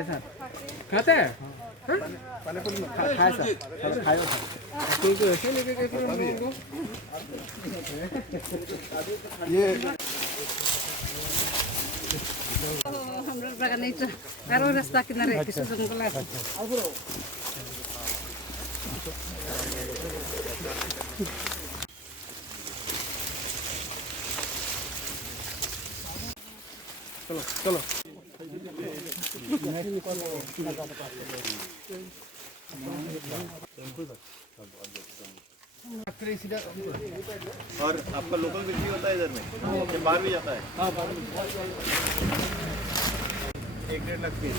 खाए सर खाते हैं खाए सर खाए ठीक है ऐसे लेके गए फिर हम लोगों को ये हम लोग बगाने चारों रास्ता किनारे किसी जंगल है चलो चलो और आपका लोकल बिक्री होता है इधर में या बाहर भी जाता है? हाँ बाहर 1-1.5 लाख पीस।